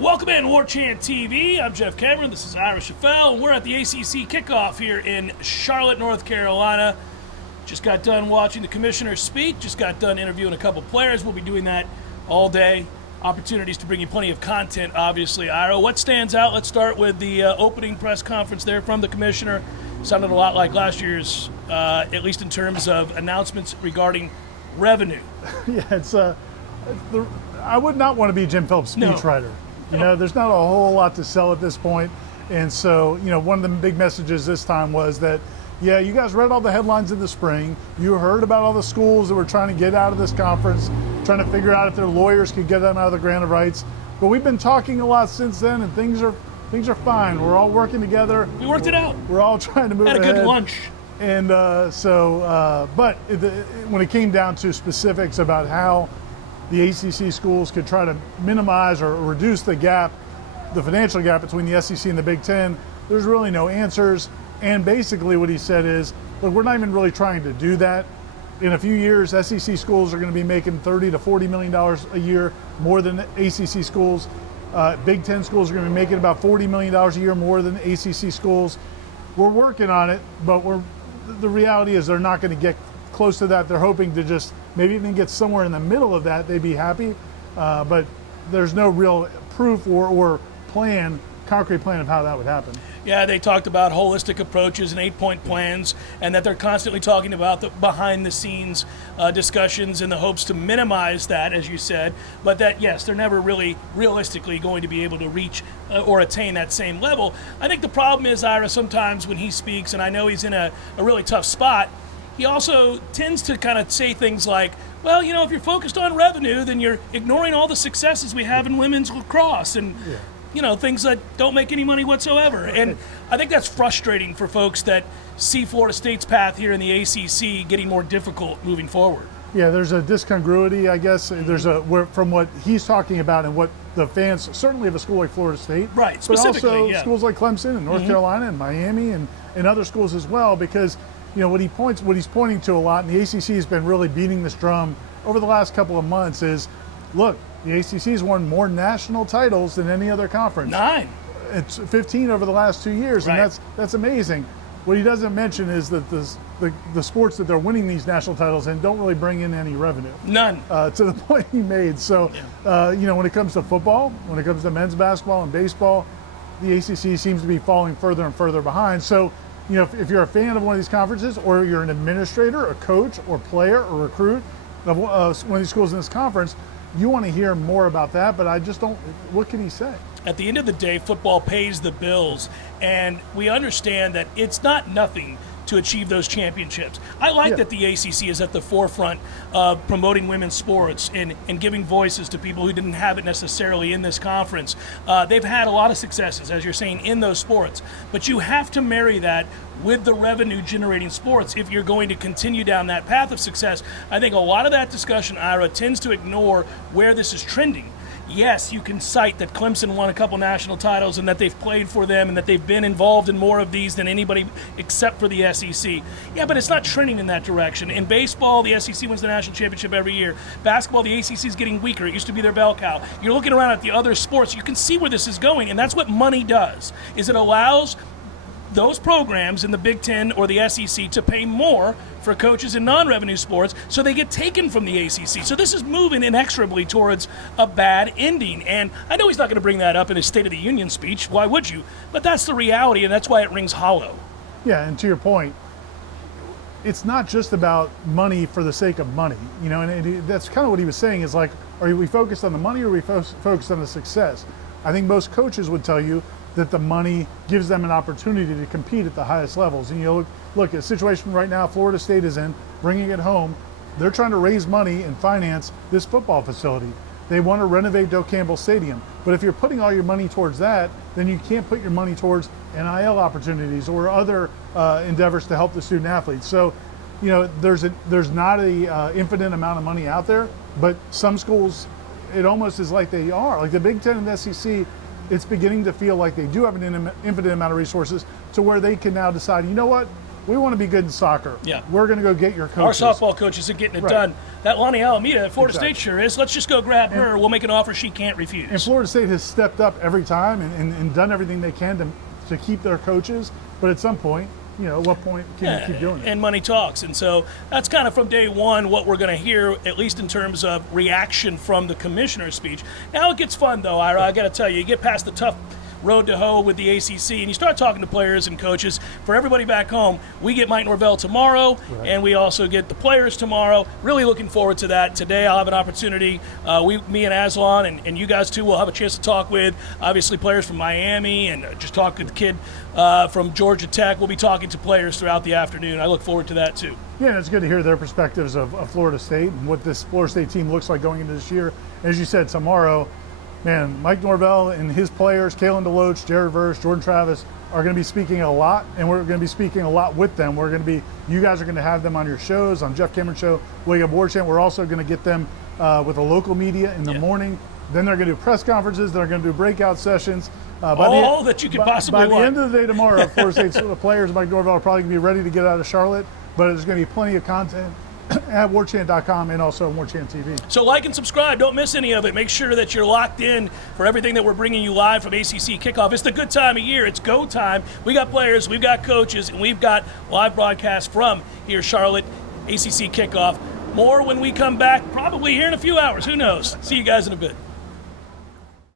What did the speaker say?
Welcome in Warchant TV. I'm Jeff Cameron. This is Ira Schoffel, and we're at the ACC Kickoff here in Charlotte, North Carolina. Just got done watching the commissioner speak. Just got done interviewing a couple players. We'll be doing that all day. Opportunities to bring you plenty of content, obviously. Ira, what stands out? Let's start with the opening press conference there from the commissioner. Sounded a lot like last year's, at least in terms of announcements regarding revenue. Yeah, I would not want to be Jim Phillips' speechwriter. You know, there's not a whole lot to sell at this point. And so, you know, one of the big messages this time was that, yeah, you guys read all the headlines in the spring. You heard about all the schools that were trying to get out of this conference, trying to figure out if their lawyers could get them out of the grant of rights. But we've been talking a lot since then, and things are fine. We're all working together. We worked it out. We're all trying to move ahead. Had a good lunch. And when it came down to specifics about how the ACC schools could try to minimize or reduce the gap, the financial gap between the SEC and the Big Ten, there's really no answers. And basically what he said is, look, we're not even really trying to do that. In a few years, SEC schools are going to be making $30 to $40 million a year more than ACC schools. Big Ten schools are going to be making about $40 million a year more than ACC schools. We're working on it, but the reality is they're not going to get close to that. They're hoping to just maybe even get somewhere in the middle of that. They'd be happy, but there's no real proof or concrete plan of how that would happen. Yeah, they talked about holistic approaches and 8-point plans, and that they're constantly talking about the behind-the-scenes discussions in the hopes to minimize that, as you said, but that, yes, they're never really realistically going to be able to reach or attain that same level. I think the problem is, Ira, sometimes when he speaks, and I know he's in a really tough spot, he also tends to kind of say things like, well, you know, if you're focused on revenue, then you're ignoring all the successes we have in women's lacrosse and, you know, things that don't make any money whatsoever. And I think that's frustrating for folks that see Florida State's path here in the ACC getting more difficult moving forward. Yeah, there's a discongruity, I guess. There's from what he's talking about and what the fans, certainly of a school like Florida State, right, but also schools like Clemson and North Carolina and Miami and other schools as well, because you know, what he's pointing to a lot, and the ACC has been really beating this drum over the last couple of months, is, look, the ACC has won more national titles than any other conference. 9. It's 15 over the last 2 years, right. And that's amazing. What he doesn't mention is that the sports that they're winning these national titles in don't really bring in any revenue. None. To the point he made. So, you know, when it comes to football, when it comes to men's basketball and baseball, the ACC seems to be falling further and further behind. So, you know, if you're a fan of one of these conferences, or you're an administrator, a coach, or player, or recruit of one of these schools in this conference, you want to hear more about that, but I just don't. What can he say? At the end of the day, football pays the bills, and we understand that it's not nothing to achieve those championships. I like that the ACC is at the forefront of promoting women's sports and giving voices to people who didn't have it necessarily in this conference. They've had a lot of successes, as you're saying, in those sports, but you have to marry that with the revenue-generating sports if you're going to continue down that path of success. I think a lot of that discussion, Ira, tends to ignore where this is trending. Yes, you can cite that Clemson won a couple national titles and that they've played for them and that they've been involved in more of these than anybody except for the SEC. Yeah, but it's not trending in that direction. In baseball, the SEC wins the national championship every year. Basketball, the ACC is getting weaker. It used to be their bell cow. You're looking around at the other sports, you can see where this is going, and that's what money does, is it allows those programs in the Big Ten or the SEC to pay more for coaches in non-revenue sports, so they get taken from the ACC. So this is moving inexorably towards a bad ending. And I know he's not going to bring that up in his State of the Union speech. Why would you? But that's the reality, and that's why it rings hollow. Yeah, and to your point, it's not just about money for the sake of money. You know, and that's kind of what he was saying, is like, are we focused on the money or are we focused on the success? I think most coaches would tell you that the money gives them an opportunity to compete at the highest levels. And you look at a situation right now Florida State is in, bringing it home. They're trying to raise money and finance this football facility. They want to renovate Doak Campbell Stadium. But if you're putting all your money towards that, then you can't put your money towards NIL opportunities or other endeavors to help the student athletes. So, you know, there's not a infinite amount of money out there, but some schools, it almost is like they are. Like the Big Ten and the SEC, it's beginning to feel like they do have an infinite amount of resources to where they can now decide, you know what, we want to be good in soccer. Yeah. We're going to go get your coaches. Our softball coaches are getting it done. That Lonnie Alameda at Florida Exactly. State sure is. Let's just go grab her. We'll make an offer she can't refuse. And Florida State has stepped up every time and done everything they can to keep their coaches. But at some point, at what point can you keep doing it? And money talks. And so that's kind of from day one what we're going to hear, at least in terms of reaction from the commissioner's speech. Now it gets fun, though, Ira. I got to tell you, you get past the tough road to hoe with the ACC, and you start talking to players and coaches. For everybody back home, we get Mike Norvell tomorrow, and we also get the players tomorrow. Really looking forward to that. Today I'll have an opportunity, me and Aslan, and you guys too will have a chance to talk with, obviously, players from Miami, and just talk with the kid from Georgia Tech. We'll be talking to players throughout the afternoon. I look forward to that too. Yeah, and it's good to hear their perspectives of Florida State and what this Florida State team looks like going into this year. As you said, tomorrow, man, Mike Norvell and his players, Kalen DeLoach, Jared Verse, Jordan Travis, are going to be speaking a lot, and we're going to be speaking a lot with them. You guys are going to have them on your shows, on Jeff Cameron's show, Wake Up Warchant. We're also going to get them with the local media in the morning. Then they're going to do press conferences. They're going to do breakout sessions. All that you could possibly want. By the end of the day tomorrow, Florida State's players, Mike Norvell, are probably going to be ready to get out of Charlotte, but there's going to be plenty of content at warchant.com and also Warchant TV. So like and subscribe. Don't miss any of it. Make sure that you're locked in for everything that we're bringing you live from ACC Kickoff. It's the good time of year. It's go time. We got players, we've got coaches, and we've got live broadcasts from here, Charlotte, ACC Kickoff. More when we come back, probably here in a few hours. Who knows? See you guys in a bit.